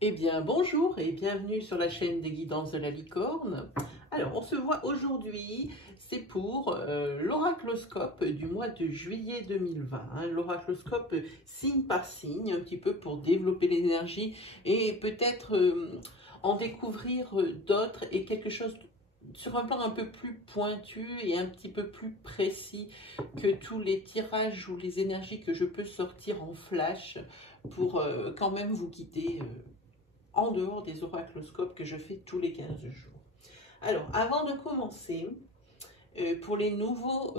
Eh bien, bonjour et bienvenue sur la chaîne des guidances de la licorne. Alors, on se voit aujourd'hui, c'est pour l'oracloscope du mois de juillet 2020. Hein, l'oracloscope signe par signe, un petit peu pour développer l'énergie et peut-être en découvrir d'autres et quelque chose sur un plan un peu plus pointu et un petit peu plus précis que tous les tirages ou les énergies que je peux sortir en flash pour quand même vous guider en dehors des oracloscopes que je fais tous les 15 jours. Alors, avant de commencer, pour les nouveaux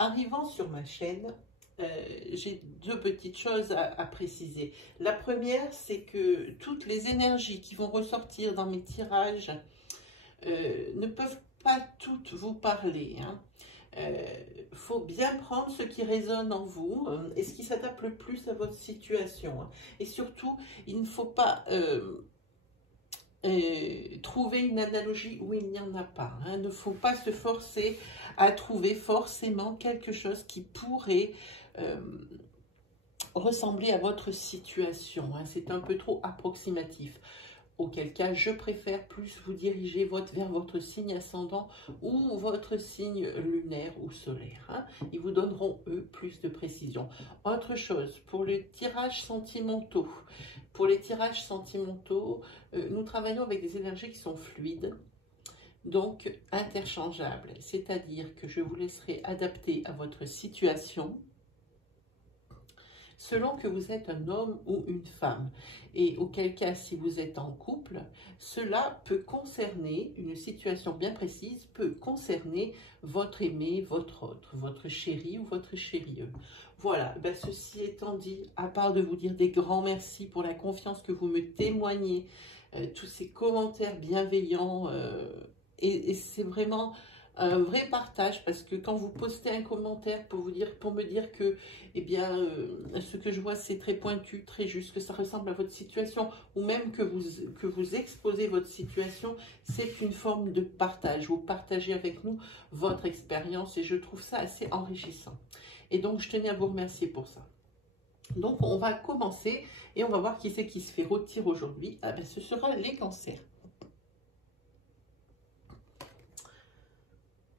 arrivants sur ma chaîne, j'ai deux petites choses à préciser. La première, c'est que toutes les énergies qui vont ressortir dans mes tirages ne peuvent pas toutes vous parler. Faut bien prendre ce qui résonne en vous et ce qui s'adapte le plus à votre situation. Et surtout, il ne faut pas trouver une analogie où il n'y en a pas. Il ne faut pas se forcer à trouver forcément quelque chose qui pourrait ressembler à votre situation. C'est un peu trop approximatif. Auquel cas, je préfère plus vous diriger vers votre signe ascendant ou votre signe lunaire ou solaire. Ils vous donneront, eux, plus de précision. Autre chose, pour les tirages sentimentaux. Pour les tirages sentimentaux, nous travaillons avec des énergies qui sont fluides, donc interchangeables. C'est-à-dire que je vous laisserai adapter à votre situation, selon que vous êtes un homme ou une femme. Et auquel cas, si vous êtes en couple, cela peut concerner, une situation bien précise, peut concerner votre aimé, votre autre, votre chéri ou votre chérie. Voilà, ceci étant dit, à part de vous dire des grands merci pour la confiance que vous me témoignez, tous ces commentaires bienveillants, et c'est vraiment un vrai partage, parce que quand vous postez un commentaire pour me dire que ce que je vois c'est très pointu, très juste, que ça ressemble à votre situation, ou même que vous exposez votre situation, c'est une forme de partage. Vous partagez avec nous votre expérience et je trouve ça assez enrichissant. Et donc je tenais à vous remercier pour ça. Donc on va commencer et on va voir qui c'est qui se fait rôtir aujourd'hui. Ce sera les cancers.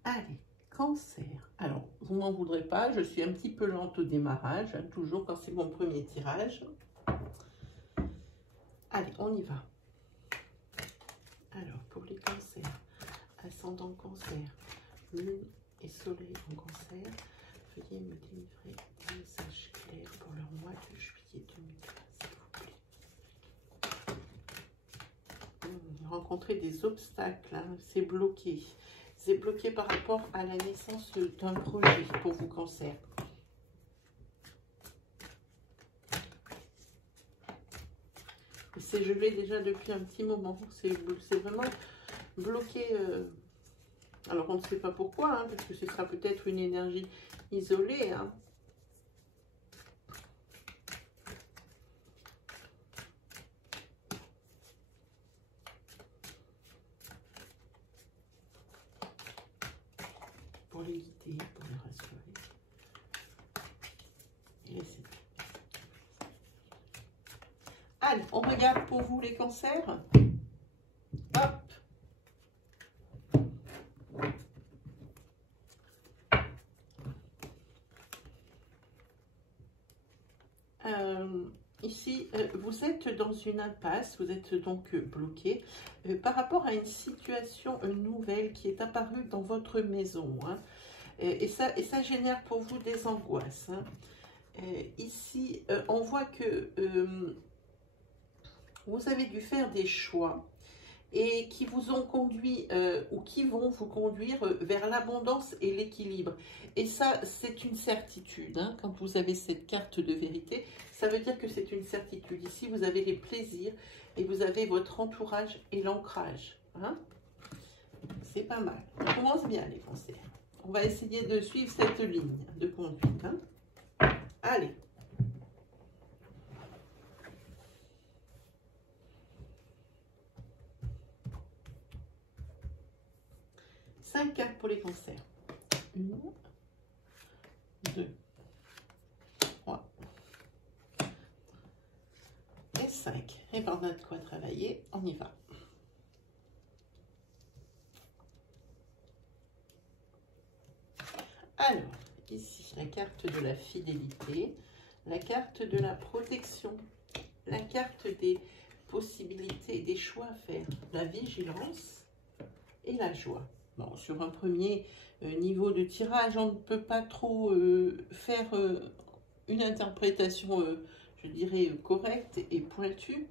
Allez, cancer. Alors, vous m'en voudrez pas, je suis un petit peu lente au démarrage, toujours quand c'est mon premier tirage. Allez, on y va. Alors, pour les cancers, ascendant cancer, lune et soleil en cancer, veuillez me délivrer un message clair pour le mois de juillet 2020, s'il vous plaît. Rencontrer des obstacles, c'est bloqué. C'est bloqué par rapport à la naissance d'un projet pour vous, cancer. C'est gelé déjà depuis un petit moment. C'est vraiment bloqué. Alors, on ne sait pas pourquoi, parce que ce sera peut-être une énergie isolée. Pour les guider, pour les rassurer. Et c'est tout. Allez, on regarde pour vous les cancers. Hop. Ici, vous êtes dans une impasse, vous êtes donc bloqué par rapport à une situation nouvelle qui est apparue dans votre maison. Et ça génère pour vous des angoisses. Ici, on voit que vous avez dû faire des choix et qui vous ont conduit ou qui vont vous conduire vers l'abondance et l'équilibre. Et ça, c'est une certitude. Quand vous avez cette carte de vérité, ça veut dire que c'est une certitude. Ici, vous avez les plaisirs et vous avez votre entourage et l'ancrage. C'est pas mal. On commence bien, les cancers. On va essayer de suivre cette ligne de conduite. Allez. Cinq cartes pour les cancers. 1, 2, 3 et 5. Et ben, on a de quoi travailler, on y va. Alors, ici, la carte de la fidélité, la carte de la protection, la carte des possibilités, des choix à faire, la vigilance et la joie. Bon, sur un premier niveau de tirage, on ne peut pas trop faire une interprétation, je dirais, correcte et pointue.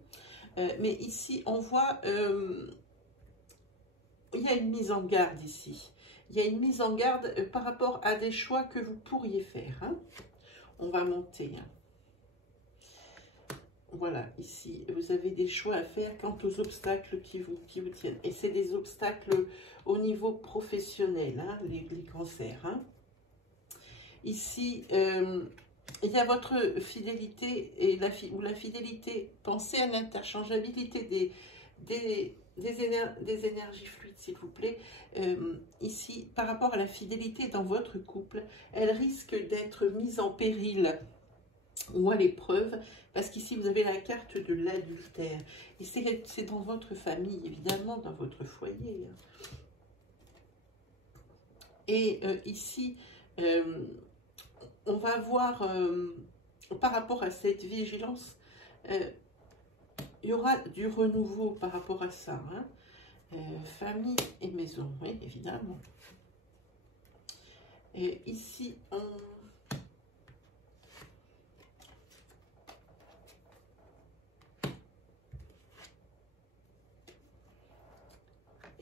Mais ici, on voit, il y a une mise en garde ici. Il y a une mise en garde par rapport à des choix que vous pourriez faire. Hein. On va monter. Hein. Voilà, ici, vous avez des choix à faire quant aux obstacles qui vous tiennent. Et c'est des obstacles au niveau professionnel, hein, les cancers. Hein. Ici, il y a votre fidélité et la fidélité. Pensez à l'interchangeabilité des énergies fluides, s'il vous plaît. Ici, par rapport à la fidélité dans votre couple, elle risque d'être mise en péril ou à l'épreuve, parce qu'ici, vous avez la carte de l'adultère. Et c'est dans votre famille, évidemment, dans votre foyer. Et ici, on va voir, par rapport à cette vigilance, il y aura du renouveau par rapport à ça. Hein. Famille et maison, oui, évidemment. Et ici,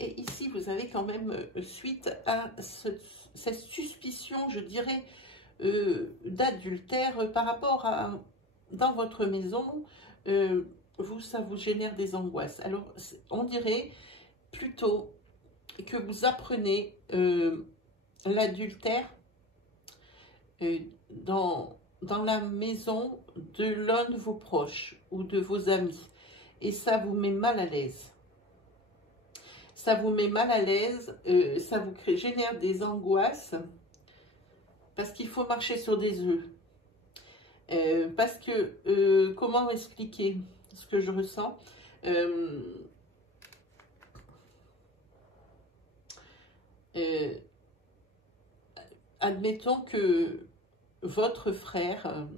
Et ici, vous avez quand même, suite à cette suspicion, je dirais, d'adultère par rapport à, dans votre maison, ça vous génère des angoisses. Alors, on dirait plutôt que vous apprenez l'adultère dans la maison de l'un de vos proches ou de vos amis. Et ça vous met mal à l'aise. Ça vous met mal à l'aise, ça vous génère des angoisses, parce qu'il faut marcher sur des œufs. Parce que, comment expliquer ce que je ressens? Admettons que votre frère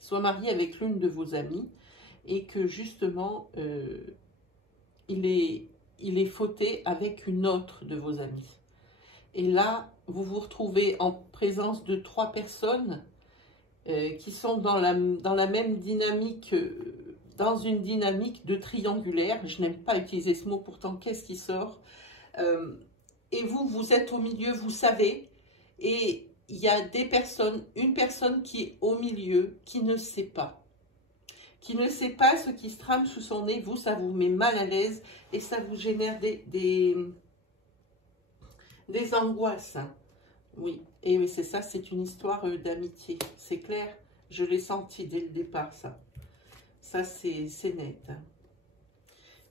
soit marié avec l'une de vos amies et que justement il est fauté avec une autre de vos amies. Et là, vous vous retrouvez en présence de 3 personnes qui sont dans la même dynamique, dans une dynamique de triangulaire. Je n'aime pas utiliser ce mot, pourtant, qu'est-ce qui sort? Et vous êtes au milieu, vous savez, et il y a une personne qui est au milieu, qui ne sait pas. Qui ne sait pas ce qui se trame sous son nez, vous, ça vous met mal à l'aise et ça vous génère des angoisses. Hein. Oui, et oui, c'est ça, c'est une histoire d'amitié, c'est clair, je l'ai senti dès le départ, ça. Ça, c'est net. Hein.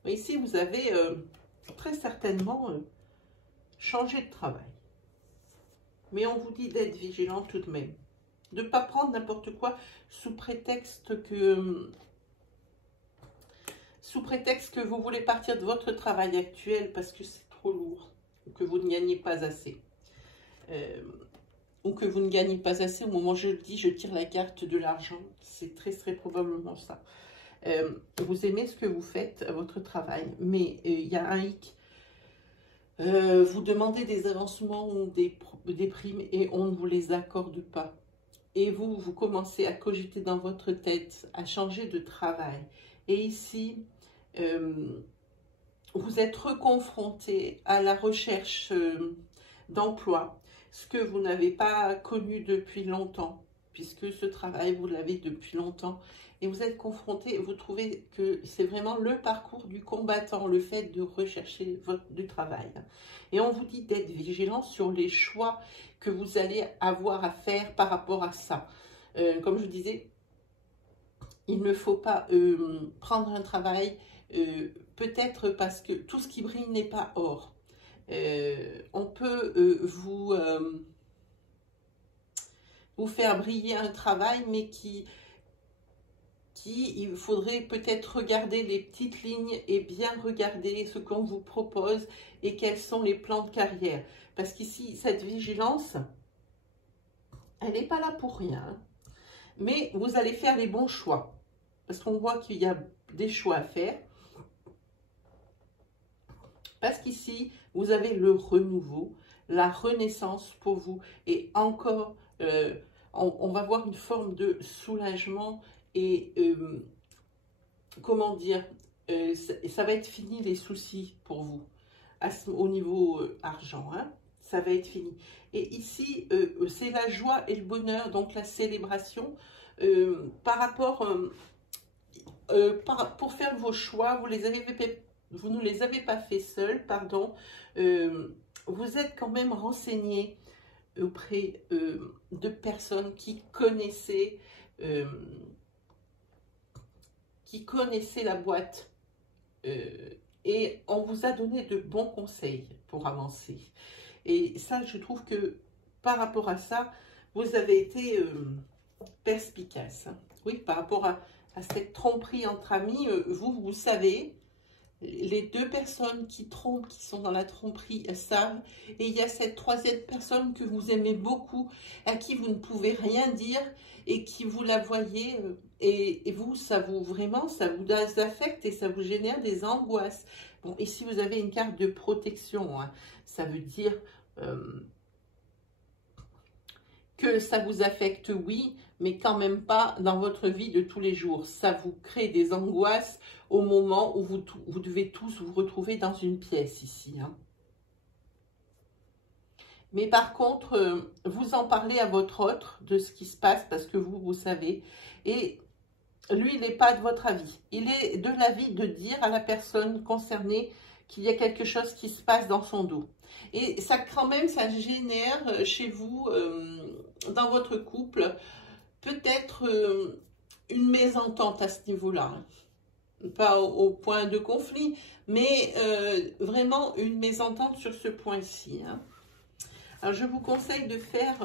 Mais ici, vous avez très certainement changé de travail. Mais on vous dit d'être vigilant tout de même. De ne pas prendre n'importe quoi sous prétexte que vous voulez partir de votre travail actuel parce que c'est trop lourd, ou que vous ne gagnez pas assez. Ou que vous ne gagnez pas assez au moment où je le dis, je tire la carte de l'argent. C'est très probablement ça. Vous aimez ce que vous faites à votre travail, mais il y a un hic. Vous demandez des avancements ou des primes et on ne vous les accorde pas. Et vous commencez à cogiter dans votre tête, à changer de travail. Et ici, vous êtes reconfronté à la recherche d'emploi, ce que vous n'avez pas connu depuis longtemps, puisque ce travail, vous l'avez depuis longtemps. Et vous êtes confronté, vous trouvez que c'est vraiment le parcours du combattant, le fait de rechercher du travail. Et on vous dit d'être vigilant sur les choix que vous allez avoir à faire par rapport à ça. Comme je disais, il ne faut pas prendre un travail, peut-être parce que tout ce qui brille n'est pas or. On peut vous faire briller un travail, mais qui il faudrait peut-être regarder les petites lignes et bien regarder ce qu'on vous propose et quels sont les plans de carrière. Parce qu'ici, cette vigilance, elle n'est pas là pour rien. Mais vous allez faire les bons choix. Parce qu'on voit qu'il y a des choix à faire. Parce qu'ici, vous avez le renouveau, la renaissance pour vous. Et encore, on va voir une forme de soulagement et, comment dire, ça va être fini les soucis pour vous. Au niveau argent, hein, ça va être fini. Et ici, c'est la joie et le bonheur, donc la célébration. Par rapport, pour faire vos choix, vous ne les avez pas fait seuls, pardon. Vous êtes quand même renseigné auprès de personnes qui connaissaient la boîte et on vous a donné de bons conseils pour avancer. Et ça, je trouve que par rapport à ça, vous avez été perspicace. Oui, par rapport à cette tromperie entre amis, vous savez, les deux personnes qui trompent, qui sont dans la tromperie, savent. Et il y a cette troisième personne que vous aimez beaucoup, à qui vous ne pouvez rien dire et qui vous la voyez. Et vous, ça vous affecte et ça vous génère des angoisses. Bon, ici, vous avez une carte de protection. Hein. Ça veut dire que ça vous affecte, oui, mais quand même pas dans votre vie de tous les jours. Ça vous crée des angoisses au moment où vous devez tous vous retrouver dans une pièce ici. Hein. Mais par contre, vous en parlez à votre autre de ce qui se passe parce que vous savez. Et lui, il n'est pas de votre avis. Il est de l'avis de dire à la personne concernée qu'il y a quelque chose qui se passe dans son dos. Et ça, quand même, ça génère chez vous, dans votre couple, peut-être une mésentente à ce niveau-là. Pas au point de conflit, mais vraiment une mésentente sur ce point-ci. Hein. Alors, je vous conseille de faire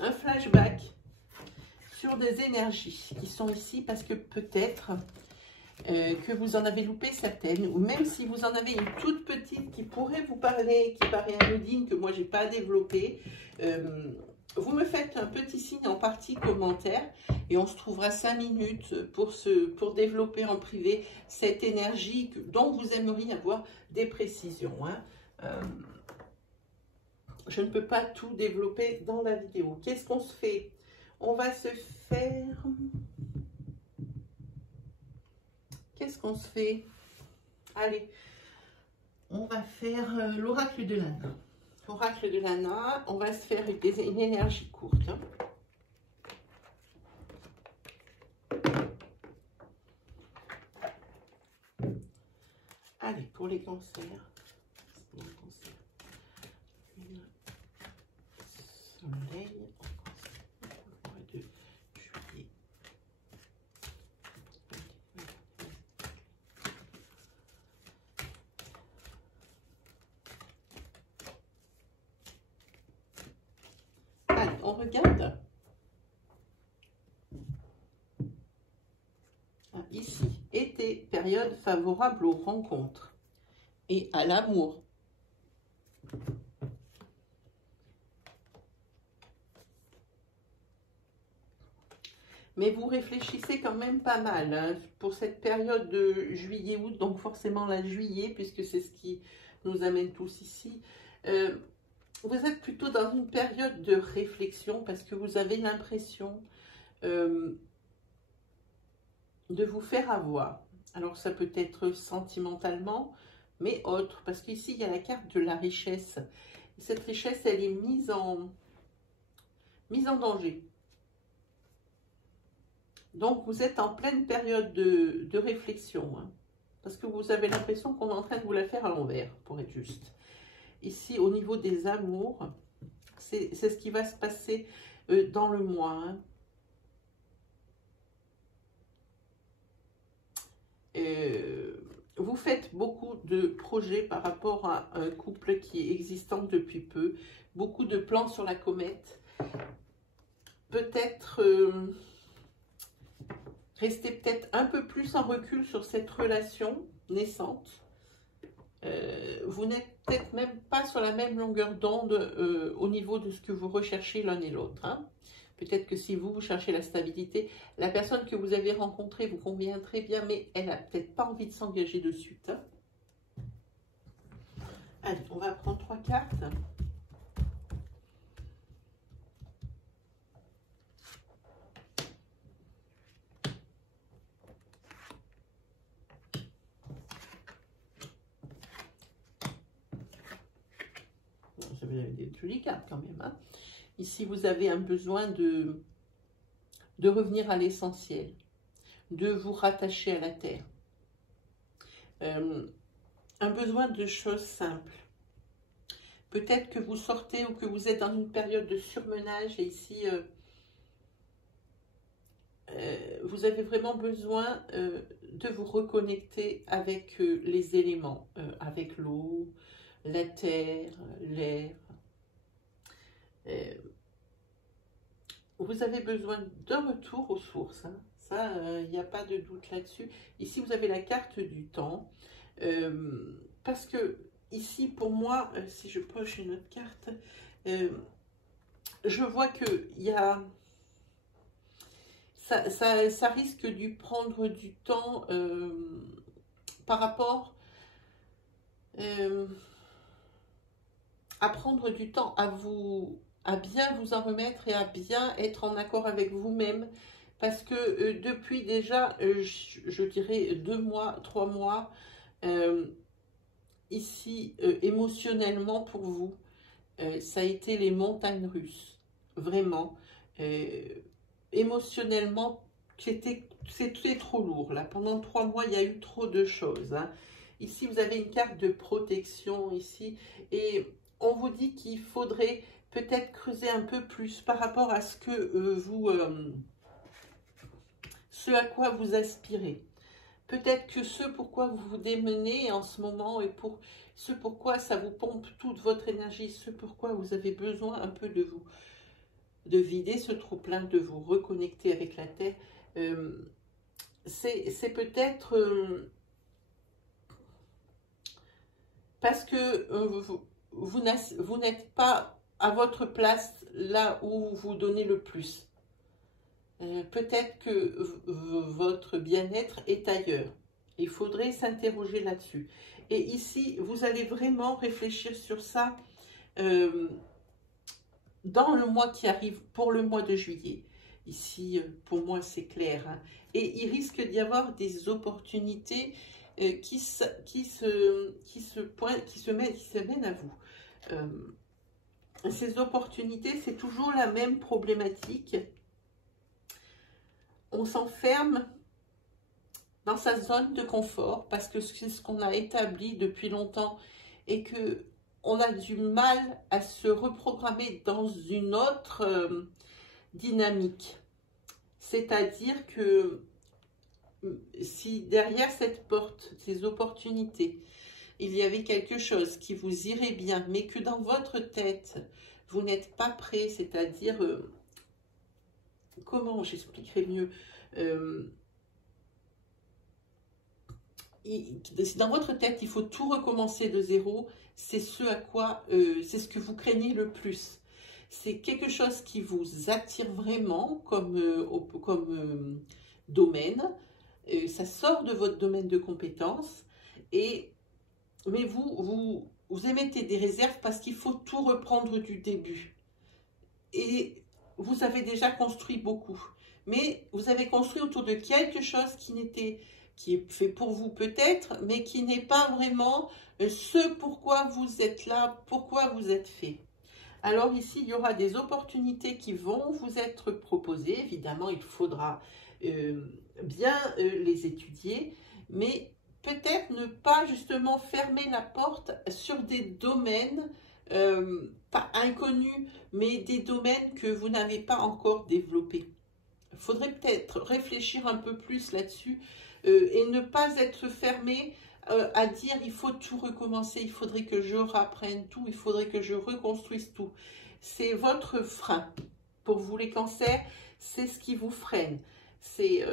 un flashback sur des énergies qui sont ici parce que peut-être que vous en avez loupé certaines, ou même si vous en avez une toute petite qui pourrait vous parler, qui paraît anodine, que moi j'ai pas développé, vous me faites un petit signe en partie commentaire et on se trouvera 5 minutes pour développer en privé cette énergie dont vous aimeriez avoir des précisions. Hein. Je ne peux pas tout développer dans la vidéo. Qu'est-ce qu'on se fait? On va se faire... Qu'est-ce qu'on se fait? Allez, on va faire l'oracle de l'Anna. Oracle de l'Anna, on va se faire une énergie courte. Hein. Allez, pour les cancers. Soleil. On regarde ici, été, période favorable aux rencontres et à l'amour. Mais vous réfléchissez quand même pas mal hein, pour cette période de juillet-août, donc forcément la juillet, puisque c'est ce qui nous amène tous ici. Vous êtes plutôt dans une période de réflexion parce que vous avez l'impression de vous faire avoir. Alors, ça peut être sentimentalement, mais autre. Parce qu'ici, il y a la carte de la richesse. Cette richesse, elle est mise en danger. Donc, vous êtes en pleine période de réflexion. Hein, parce que vous avez l'impression qu'on est en train de vous la faire à l'envers, pour être juste. Ici, au niveau des amours, c'est ce qui va se passer dans le mois. Hein. Vous faites beaucoup de projets par rapport à un couple qui est existant depuis peu. Beaucoup de plans sur la comète. Peut-être restez peut-être un peu plus en recul sur cette relation naissante. Vous n'êtes peut-être même pas sur la même longueur d'onde au niveau de ce que vous recherchez l'un et l'autre. Hein. Peut-être que si vous cherchez la stabilité, la personne que vous avez rencontrée vous convient très bien, mais elle n'a peut-être pas envie de s'engager de suite. Hein. Allez, on va prendre 3 cartes. Vous avez des jolies cartes quand même. Hein. Ici, vous avez un besoin de revenir à l'essentiel, de vous rattacher à la terre. Un besoin de choses simples. Peut-être que vous sortez ou que vous êtes dans une période de surmenage et ici, vous avez vraiment besoin de vous reconnecter avec les éléments, avec l'eau, la terre, l'air. Vous avez besoin d'un retour aux sources. Hein. Ça, il n'y a pas de doute là-dessus. Ici, vous avez la carte du temps. Parce que ici, pour moi, si je poche une autre carte, je vois qu'il y a... Ça risque de prendre du temps par rapport à prendre du temps à bien vous en remettre et à bien être en accord avec vous-même. Parce que depuis déjà, je dirais 2 mois, 3 mois, ici, émotionnellement pour vous, ça a été les montagnes russes. Vraiment. Émotionnellement, c'était trop lourd. Là, pendant 3 mois, il y a eu trop de choses. Hein. Ici, vous avez une carte de protection ici. Et on vous dit qu'il faudrait peut-être creuser un peu plus par rapport à ce que ce à quoi vous aspirez. Peut-être que ce pourquoi vous vous démenez en ce moment et pour ce pourquoi ça vous pompe toute votre énergie, ce pourquoi vous avez besoin un peu de vider ce trop-plein, de vous reconnecter avec la terre. C'est peut-être parce que vous n'êtes pas à votre place là où vous donnez le plus. Peut-être que votre bien-être est ailleurs. Il faudrait s'interroger là-dessus. Et ici, vous allez vraiment réfléchir sur ça dans le mois qui arrive, pour le mois de juillet. Ici, pour moi, c'est clair. Hein. Et il risque d'y avoir des opportunités qui se mènent à vous. Ces opportunités, c'est toujours la même problématique. On s'enferme dans sa zone de confort parce que c'est ce qu'on a établi depuis longtemps et que on a du mal à se reprogrammer dans une autre dynamique. C'est-à-dire que si derrière cette porte, ces opportunités, il y avait quelque chose qui vous irait bien, mais que dans votre tête, vous n'êtes pas prêt, c'est-à-dire... comment j'expliquerai mieux dans votre tête, il faut tout recommencer de zéro. C'est ce à quoi, c'est ce que vous craignez le plus. C'est quelque chose qui vous attire vraiment comme domaine. Ça sort de votre domaine de compétences. Mais vous émettez des réserves parce qu'il faut tout reprendre du début. Et vous avez déjà construit beaucoup. Mais vous avez construit autour de quelque chose qui est fait pour vous peut-être, mais qui n'est pas vraiment ce pourquoi vous êtes là, pourquoi vous êtes fait. Alors ici, il y aura des opportunités qui vont vous être proposées. Évidemment, il faudra bien les étudier, mais peut-être ne pas justement fermer la porte sur des domaines pas inconnus, mais des domaines que vous n'avez pas encore développés. Il faudrait peut-être réfléchir un peu plus là-dessus et ne pas être fermé à dire il faut tout recommencer, il faudrait que je rapprenne tout, il faudrait que je reconstruise tout. C'est votre frein. Pour vous les cancers, c'est ce qui vous freine. C'est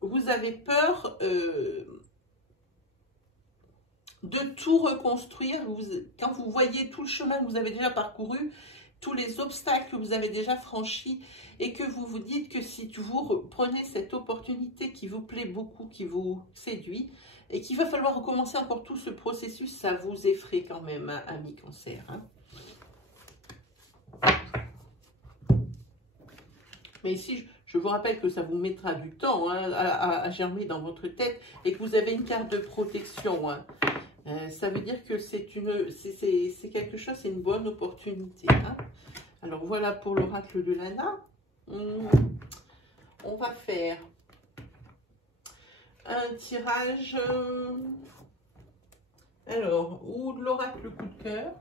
vous avez peur de tout reconstruire. Quand vous voyez tout le chemin que vous avez déjà parcouru, tous les obstacles que vous avez déjà franchis, et que vous vous dites que si vous prenez cette opportunité qui vous plaît beaucoup, qui vous séduit, et qu'il va falloir recommencer encore tout ce processus, ça vous effraie quand même, hein, ami Cancer. Hein. Mais ici, je vous rappelle que ça vous mettra du temps, hein, à germer dans votre tête, et que vous avez une carte de protection. Hein. Ça veut dire que c'est quelque chose, c'est une bonne opportunité. Hein. Alors voilà pour l'oracle de Lana. On va faire un tirage, alors, ou de l'oracle coup de cœur.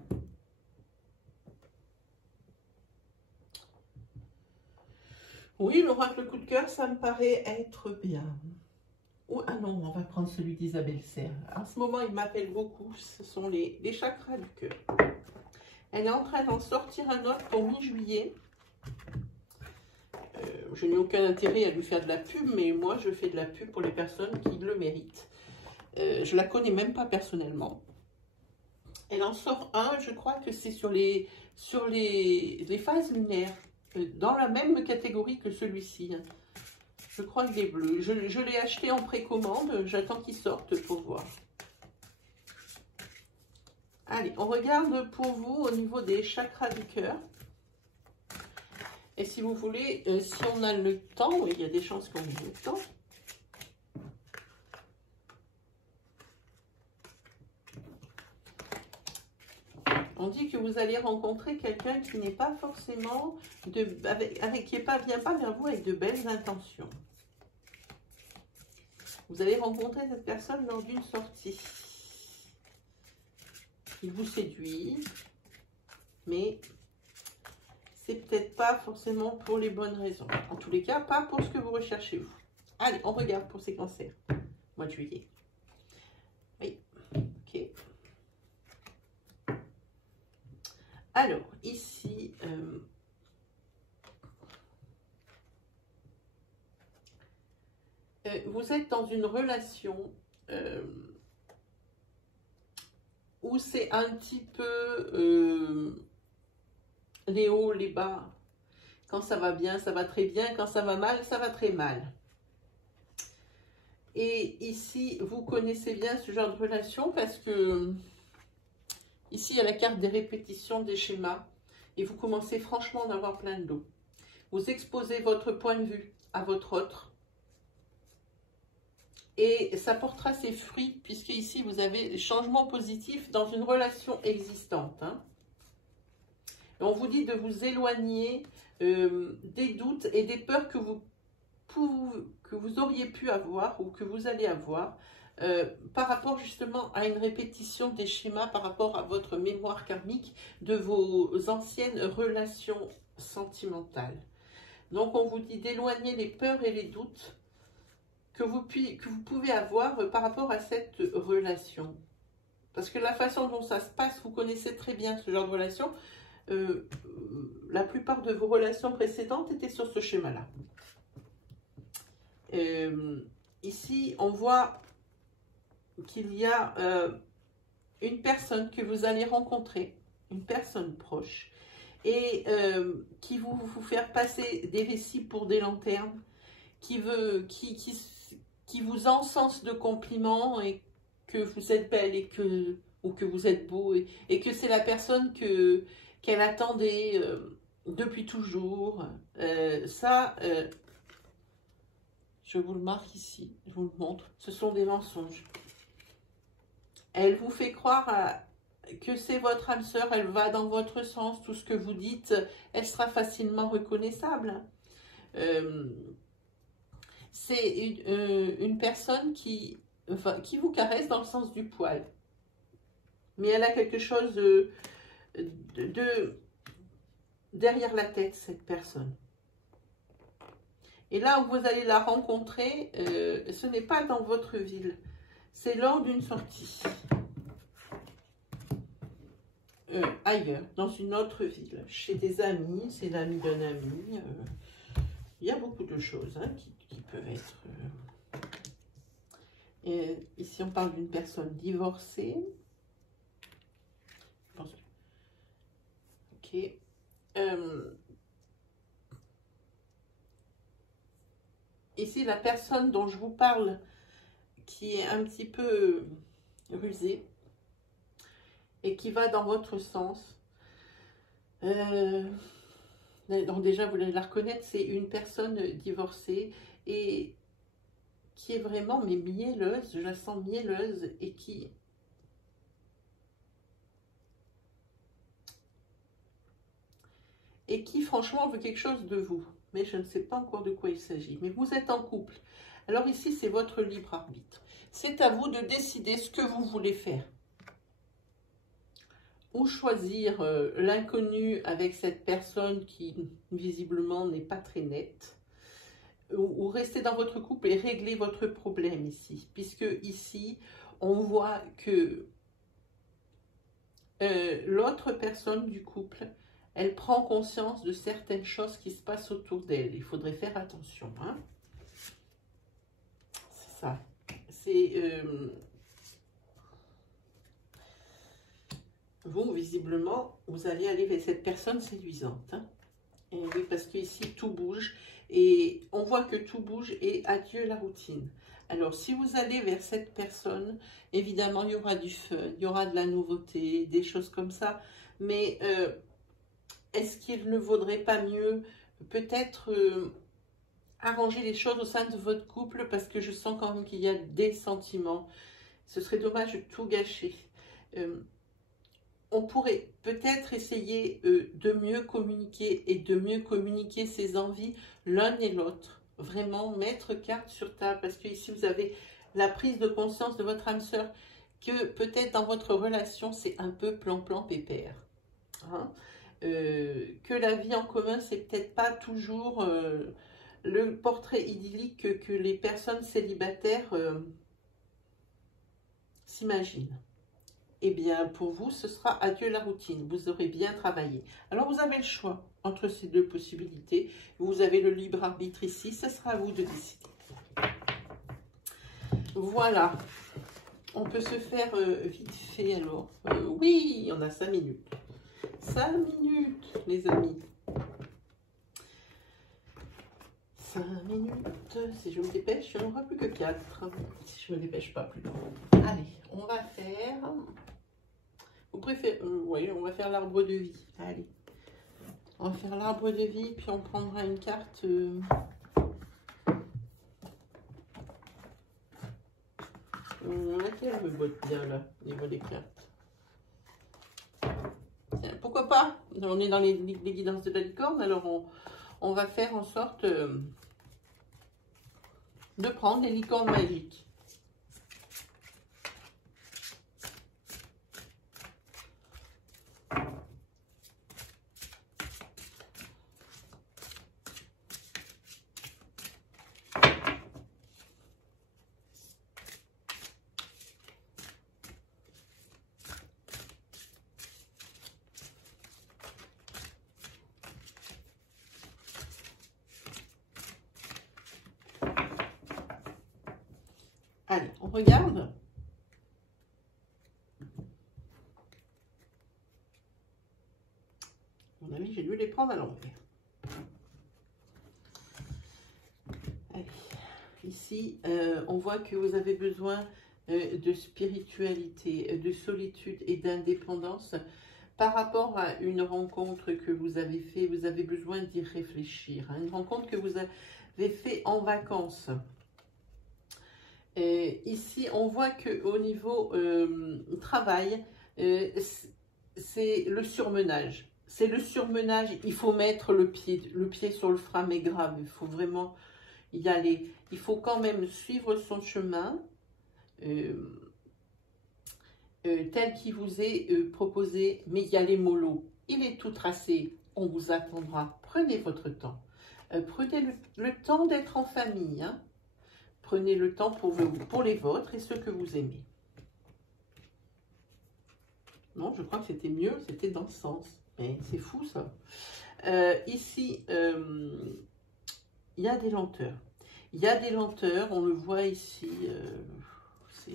Oui, l'oracle coup de cœur, ça me paraît être bien. Oh, ah non, on va prendre celui d'Isabelle Serre. En ce moment, il m'appelle beaucoup. Ce sont les chakras du cœur. Elle est en train d'en sortir un autre pour mi-juillet. Je n'ai aucun intérêt à lui faire de la pub, mais moi, je fais de la pub pour les personnes qui le méritent. Je la connais même pas personnellement. Elle en sort un, je crois que c'est sur les phases lunaires, dans la même catégorie que celui-ci. Je crois qu'il est bleu. Je l'ai acheté en précommande. J'attends qu'il sorte pour voir. Allez, on regarde pour vous au niveau des chakras du cœur. Et si vous voulez, si on a le temps, oui, il y a des chances qu'on ait le temps. On dit que vous allez rencontrer quelqu'un qui n'est pas forcément, qui vient pas vers vous avec de belles intentions. Vous allez rencontrer cette personne lors d'une sortie. Il vous séduit, mais c'est peut-être pas forcément pour les bonnes raisons. En tous les cas, pas pour ce que vous recherchez vous. Allez, on regarde pour ces cancers. Mois de juillet. Oui, ok. Alors, ici, vous êtes dans une relation où c'est un petit peu les hauts, les bas. Quand ça va bien, ça va très bien. Quand ça va mal, ça va très mal. Et ici, vous connaissez bien ce genre de relation parce que ici, il y a la carte des répétitions, des schémas. Et vous commencez franchement d'avoir plein de dos. Vous exposez votre point de vue à votre autre. Et ça portera ses fruits, puisque ici, vous avez des changements positifs dans une relation existante. Hein. Et on vous dit de vous éloigner des doutes et des peurs que vous auriez pu avoir ou que vous allez avoir par rapport justement à une répétition des schémas, par rapport à votre mémoire karmique de vos anciennes relations sentimentales. Donc, on vous dit d'éloigner les peurs et les doutes que vous pouvez avoir par rapport à cette relation. Parce que la façon dont ça se passe, vous connaissez très bien ce genre de relation. La plupart de vos relations précédentes étaient sur ce schéma-là. Ici, on voit qu'il y a une personne que vous allez rencontrer, une personne proche, et qui vous faire passer des récits pour des lanternes, qui vous encense de compliments et que vous êtes belle ou que vous êtes beau et que c'est la personne qu'elle attendait depuis toujours. Je vous le marque ici, je vous le montre, ce sont des mensonges. Elle vous fait croire que c'est votre âme sœur, elle va dans votre sens, tout ce que vous dites, elle sera facilement reconnaissable. C'est une personne qui vous caresse dans le sens du poil. Mais elle a quelque chose derrière la tête, cette personne. Et là où vous allez la rencontrer, ce n'est pas dans votre ville. C'est lors d'une sortie. Ailleurs, dans une autre ville. Chez des amis, c'est l'ami d'un ami. Il y a beaucoup de choses hein, qui peuvent être... Et ici, on parle d'une personne divorcée. Ok. Ici, la personne dont je vous parle, qui est un petit peu rusée et qui va dans votre sens. Donc déjà, vous allez la reconnaître, c'est une personne divorcée et qui est vraiment mais mielleuse, je la sens mielleuse et qui franchement veut quelque chose de vous. Mais je ne sais pas encore de quoi il s'agit. Mais vous êtes en couple. Alors ici, c'est votre libre arbitre. C'est à vous de décider ce que vous voulez faire. Ou choisir l'inconnu avec cette personne qui visiblement n'est pas très nette. Ou rester dans votre couple et régler votre problème ici. Puisque ici, on voit que l'autre personne du couple, elle prend conscience de certaines choses qui se passent autour d'elle. Il faudrait faire attention. Hein. C'est ça. C'est... vous, visiblement, vous allez aller vers cette personne séduisante. Hein. Et oui, parce qu'ici, tout bouge. Et on voit que tout bouge et adieu la routine. Alors, si vous allez vers cette personne, évidemment, il y aura du fun, il y aura de la nouveauté, des choses comme ça. Mais... est-ce qu'il ne vaudrait pas mieux peut-être arranger les choses au sein de votre couple, parce que je sens quand même qu'il y a des sentiments. Ce serait dommage de tout gâcher. On pourrait peut-être essayer de mieux communiquer et de mieux communiquer ses envies l'un et l'autre. Vraiment mettre carte sur table, parce que ici vous avez la prise de conscience de votre âme sœur que peut-être dans votre relation c'est un peu plan-plan pépère. Hein? Que la vie en commun, c'est peut-être pas toujours le portrait idyllique que les personnes célibataires s'imaginent. Eh bien, pour vous, ce sera adieu la routine. Vous aurez bien travaillé. Alors, vous avez le choix entre ces deux possibilités. Vous avez le libre arbitre ici. Ce sera à vous de décider. Voilà. On peut se faire vite fait alors. Oui, on a 5 minutes. 5 minutes, les amis. 5 minutes. Si je me dépêche, il n'y en aura plus que 4. Si je ne me dépêche pas plutôt. Allez, on va faire... Vous préférez... oui, on va faire l'arbre de vie. Allez. On va faire l'arbre de vie, puis on prendra une carte... laquelle me botte bien là, au niveau des cartes? Pourquoi pas? On est dans les guidances de la licorne, alors on va faire en sorte de prendre les licornes magiques. Allez, on regarde. À mon avis, j'ai dû les prendre à l'envers. Allez, ici, on voit que vous avez besoin de spiritualité, de solitude et d'indépendance. Par rapport à une rencontre que vous avez fait, vous avez besoin d'y réfléchir. Hein, une rencontre que vous avez fait en vacances. Ici, on voit qu'au niveau travail, c'est le surmenage. C'est le surmenage. Il faut mettre le pied sur le frein, mais grave. Il faut vraiment y aller. Il faut quand même suivre son chemin tel qu'il vous est proposé, mais y aller mollo. Il est tout tracé. On vous attendra. Prenez votre temps. Prenez le temps d'être en famille. Hein. Prenez le temps pour vous, pour les vôtres et ceux que vous aimez. Non, je crois que c'était mieux, c'était dans ce sens. Mais c'est fou ça. Ici, il y a des lenteurs. Il y a des lenteurs, on le voit ici.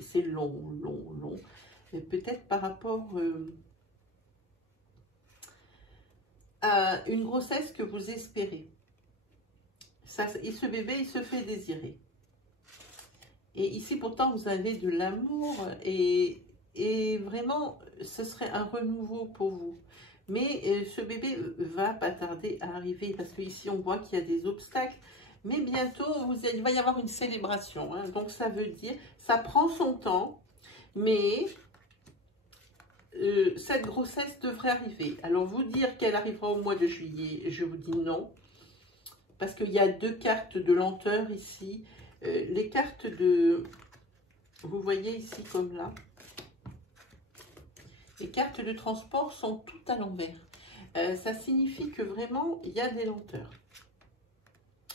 c'est long, long, long. Mais peut-être par rapport à une grossesse que vous espérez. Ça, et ce bébé, il se fait désirer. Et ici, pourtant, vous avez de l'amour et vraiment, ce serait un renouveau pour vous. Mais ce bébé va pas tarder à arriver parce qu'ici, on voit qu'il y a des obstacles. Mais bientôt, il va y avoir une célébration. Hein. Donc, ça veut dire, ça prend son temps, mais cette grossesse devrait arriver. Alors, vous dire qu'elle arrivera au mois de juillet, je vous dis non. Parce qu'il y a 2 cartes de lenteur ici. Les cartes de... Vous voyez ici comme là. Les cartes de transport sont toutes à l'envers. Ça signifie que vraiment, il y a des lenteurs.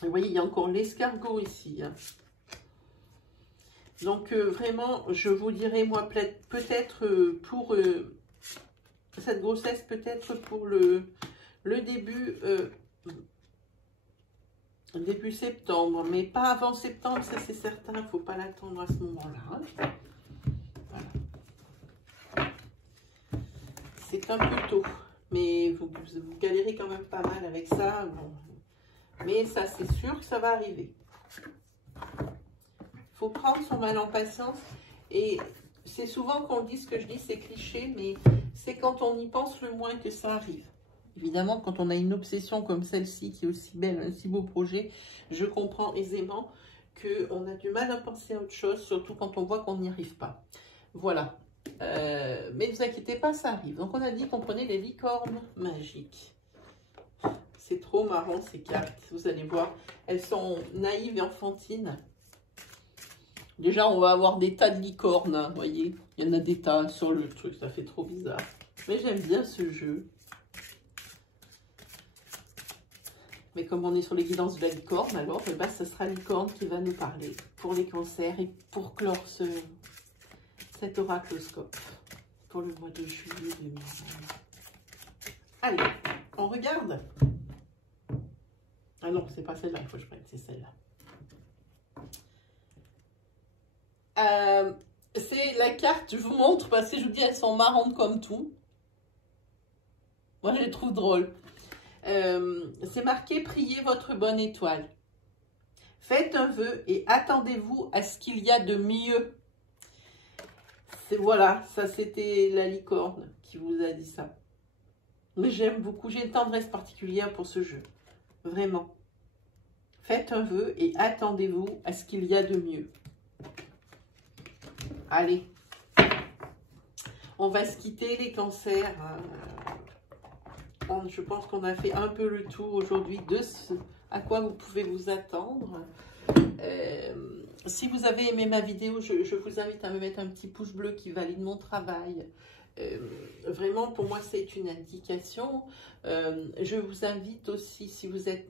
Vous voyez, il y a encore l'escargot ici. Hein. Donc, vraiment, je vous dirais, moi, peut-être pour cette grossesse, peut-être pour le début... début septembre, mais pas avant septembre, ça c'est certain, il ne faut pas l'attendre à ce moment-là. Voilà. C'est un peu tôt, mais vous galérez quand même pas mal avec ça. Bon. Mais ça, c'est sûr que ça va arriver. Il faut prendre son mal en patience. Et c'est souvent qu'on dit ce que je dis, c'est cliché, mais c'est quand on y pense le moins que ça arrive. Évidemment, quand on a une obsession comme celle-ci, qui est aussi belle, un si beau projet, je comprends aisément qu'on a du mal à penser à autre chose, surtout quand on voit qu'on n'y arrive pas. Voilà. Mais ne vous inquiétez pas, ça arrive. Donc, on a dit qu'on prenait les licornes magiques. C'est trop marrant, ces cartes. Vous allez voir, elles sont naïves et enfantines. Déjà, on va avoir des tas de licornes, hein, vous voyez. Il y en a des tas sur le truc, ça fait trop bizarre. Mais j'aime bien ce jeu. Mais comme on est sur les guidances de la licorne, alors eh ben, ce sera licorne qui va nous parler pour les cancers et pour clore cet oracloscope pour le mois de juillet 2020. Allez, on regarde. Ah non, c'est pas celle-là, il faut que je prenne, c'est celle-là. C'est la carte, je vous montre parce que je vous dis, elles sont marrantes comme tout. Moi, je les trouve drôles. C'est marqué « Priez votre bonne étoile ». Faites un vœu et attendez-vous à ce qu'il y a de mieux. Voilà, ça c'était la licorne qui vous a dit ça. Mais j'aime beaucoup, j'ai une tendresse particulière pour ce jeu. Vraiment. Faites un vœu et attendez-vous à ce qu'il y a de mieux. Allez. On va se quitter les cancers. Je pense qu'on a fait un peu le tour aujourd'hui de ce à quoi vous pouvez vous attendre. Si vous avez aimé ma vidéo, je vous invite à me mettre un petit pouce bleu qui valide mon travail. Vraiment, pour moi, c'est une indication. Je vous invite aussi, si vous êtes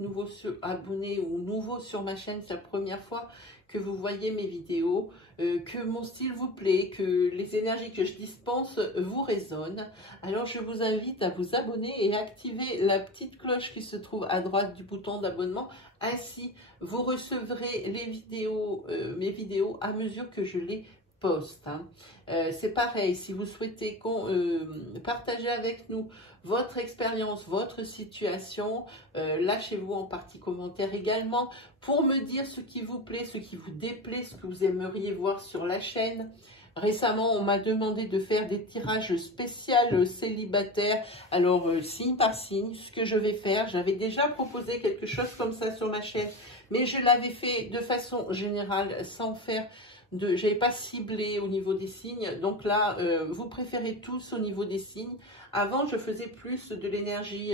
abonné ou nouveau sur ma chaîne, c'est la première fois que vous voyez mes vidéos, que mon style vous plaît, que les énergies que je dispense vous résonnent. Alors, je vous invite à vous abonner et activer la petite cloche qui se trouve à droite du bouton d'abonnement. Ainsi, vous recevrez les vidéos, mes vidéos à mesure que je les poste. Hein. C'est pareil, si vous souhaitez partager avec nous votre expérience, votre situation, lâchez-vous en partie commentaire également pour me dire ce qui vous plaît, ce qui vous déplaît, ce que vous aimeriez voir sur la chaîne. Récemment, on m'a demandé de faire des tirages spéciaux célibataires. Alors, signe par signe, ce que je vais faire, j'avais déjà proposé quelque chose comme ça sur ma chaîne, mais je l'avais fait de façon générale, sans faire j'avais pas ciblé au niveau des signes. Donc là, vous préférez tous au niveau des signes. Avant, je faisais plus de l'énergie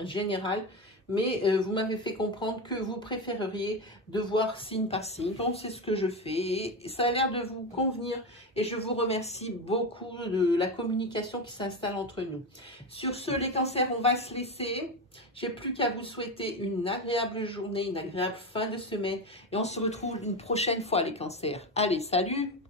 générale, mais vous m'avez fait comprendre que vous préféreriez de voir signe par signe. Donc, c'est ce que je fais et ça a l'air de vous convenir. Et je vous remercie beaucoup de la communication qui s'installe entre nous. Sur ce, les cancers, on va se laisser. J'ai plus qu'à vous souhaiter une agréable journée, une agréable fin de semaine. Et on se retrouve une prochaine fois, les cancers. Allez, salut!